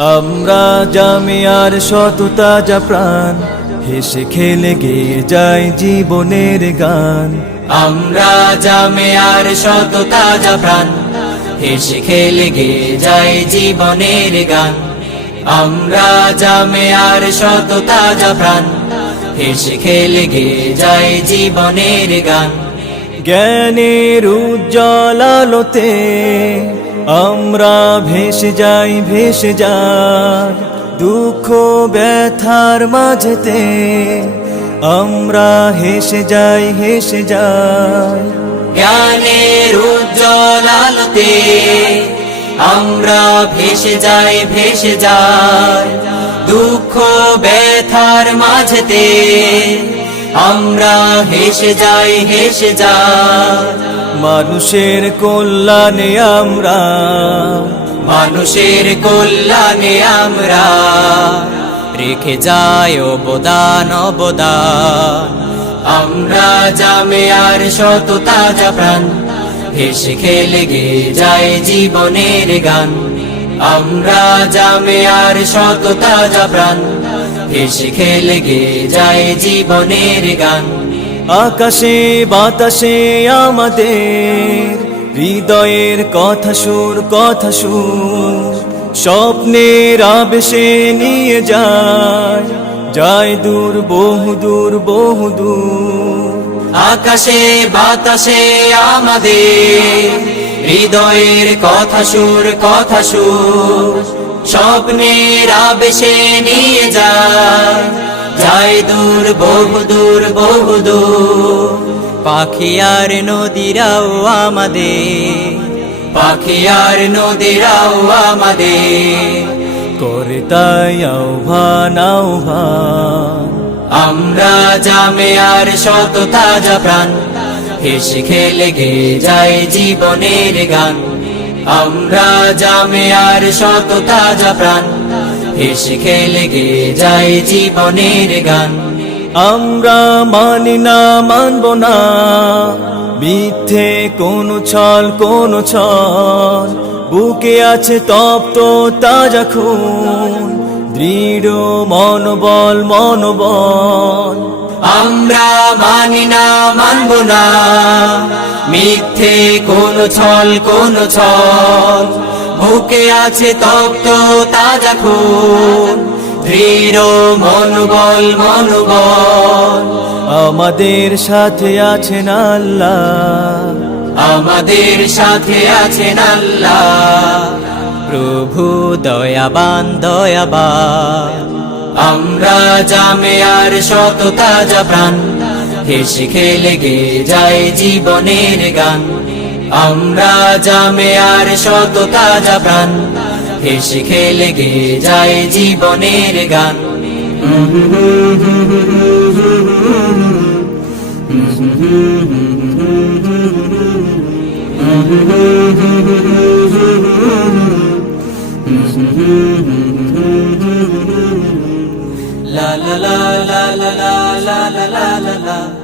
আমরা জামিয়ার শত তাজা প্রাণ, হেসে খেলে গেয়ে যায় জীবনের গান। আমরা জামিয়ার শত তাজা প্রাণ, হেসে খেলে গেয়ে যায় জীবনের গান। আমরা জামিয়ার শত তাজা প্রাণ, হেসে খেলে গেয়ে যায় জীবনের গান। জ্ঞানের উজ্জ্বল আলোতে আমরা ভেসে যাই, ভেসে যাই দুঃখ ব্যথার মাঝেতে। আমরা হেসে যাই, হেসে যাই জ্ঞানের উজ্জ্বল আলোতে আমরা ভেসে যাই, ভেসে যাই দুঃখ ব্যথার মাঝেতে। আমরা হেসে যাই, হেসে যাই মানুষের কল্যাণে আমরা, মানুষের কল্যাণে আমরা রেখে যাই অবদান, অবদান। আমরা জামিয়ার শত তাজা প্রাণ, হেসে খেলে গেয়ে যায় জীবনের গান। আমরা জামিয়ার শত তাজা প্রাণ, হেসে খেলে গেয়ে যায় জীবনের গান। আকাশে বাতাসে আমাদের হৃদয়ের কথা সুর, কথা সুর স্বপ্নের আবেশে নিয়ে যায়, যায় দূর বহুদূর, বহুদূর। আকাশে বাতাসে আমাদের হৃদয়ের কথা সুর, কথা সুর স্বপ্নের আবেশে নিয়ে যায়, যায় দূর বহুদূর, বহুদূর। পাখি আর নদীরাও আমাদের, পাখি আর নদীরাও আমাদের করে তাই আহ্বান, আহ্বান। আমরা জামিয়ার শত তাজা প্রাণ, হেসে খেলে গেয়ে যায় জীবনের গান। আমরা জামিয়ার শত তাজা প্রাণ, হেসে খেলে গেয়ে যায় জীবনের গান। আমরা মানি না, মানব না মিথ্যে কোনো ছল, কোনো ছল। বুকে আছে তপ্ত তাজা খুন, দৃঢ় মনোবল, মনোবল। আমরা মানি না, মানব না মিথ্যে কোনো ছল, কোনো ছল। বুকে আছে তপ্ত তাজা খুন, দৃঢ় মনোবল, মনোবল। আমাদের সাথে আছেন আল্লাহ, আমাদের সাথে আছেন আল্লাহ প্রভু দয়াবান, দয়াবান। আমরা জামিয়ার শত তাজা প্রাণ, হেসে খেলে গেয়ে যায় জীবনের গান। আমরা জামিয়ার শত তাজা প্রাণ, হেসে খেলে গেয়ে যায় জীবনের গান। La la la la la la la la la la.